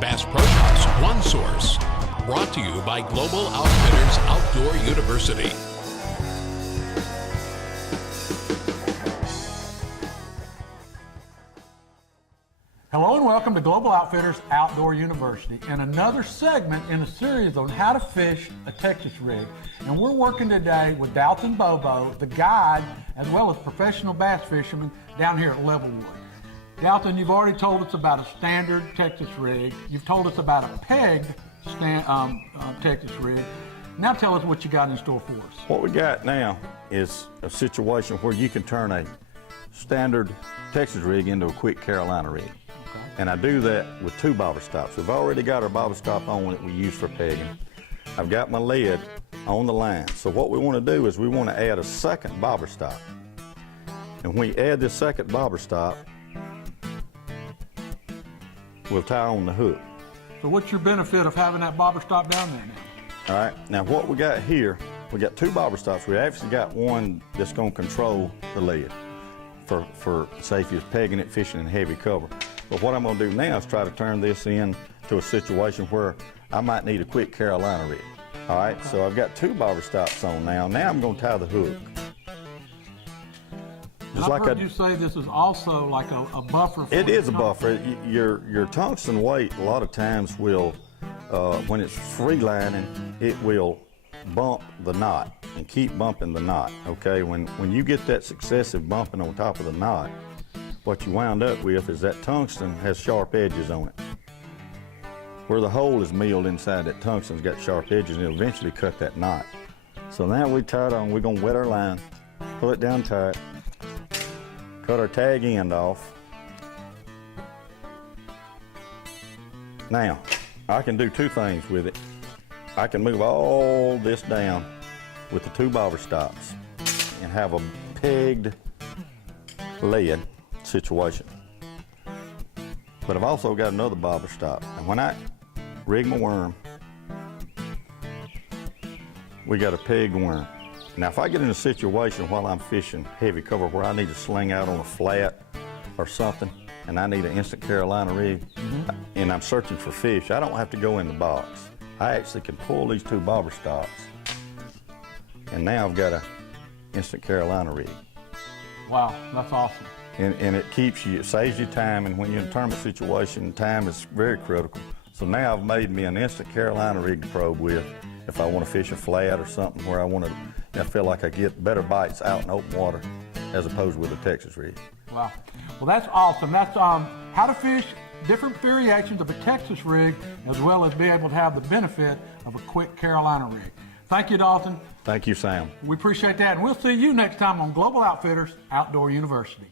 Bass Products, one source. Brought to you by Global Outfitters Outdoor University. Hello and welcome to Global Outfitters Outdoor University and another segment in a series on how to fish a Texas rig. And we're working today with Dalton Bobo, the guide, as well as professional bass fisherman down here at Leavellwood. Dalton, you've already told us about a standard Texas rig. You've told us about a pegged Texas rig. Now tell us what you got in store for us. What we got now is a situation where you can turn a standard Texas rig into a quick Carolina rig. And I do that with two bobber stops. We've already got our bobber stop on that we use for pegging. I've got my lead on the line. So what we want to do is we want to add a second bobber stop. And when we add this second bobber stop, we'll tie on the hook. So what's your benefit of having that bobber stop down there now? All right, now what we got here, we got two bobber stops. We actually got one that's going to control the lead for say if you're pegging it, fishing in heavy cover. But what I'm going to do now is try to turn this into a situation where I might need a quick Carolina rig. All right, so I've got two bobber stops on now. Now I'm going to tie the hook. And I've heard you say this is also like a buffer. It is a buffer. Your tungsten weight a lot of times will, when it's freelining, it will bump the knot and keep bumping the knot, okay? When you get that successive bumping on top of the knot, what you wound up with is that tungsten has sharp edges on it. Where the hole is milled inside that tungsten's got sharp edges and it'll eventually cut that knot. So now we tie it on, we're gonna wet our line, pull it down tight, cut our tag end off. Now, I can do two things with it. I can move all this down with the two bobber stops and have a pegged lead situation. But I've also got another bobber stop. And when I rig my worm, we got a pegged worm. Now if I get in a situation while I'm fishing heavy cover where I need to sling out on a flat or something and I need an instant Carolina rig and I'm searching for fish, I don't have to go in the box. I actually can pull these two bobber stops and now I've got an instant Carolina rig. Wow, that's awesome. And it keeps you, it saves you time, and when you're in a tournament situation, time is very critical. So now I've made me an instant Carolina rig to probe with if I want to fish a flat or something where I feel like I get better bites out in open water as opposed with a Texas rig. Wow. Well, that's awesome. That's how to fish different variations of a Texas rig as well as be able to have the benefit of a quick Carolina rig. Thank you, Dalton. Thank you, Sam. We appreciate that, and we'll see you next time on Global Outfitters Outdoor University.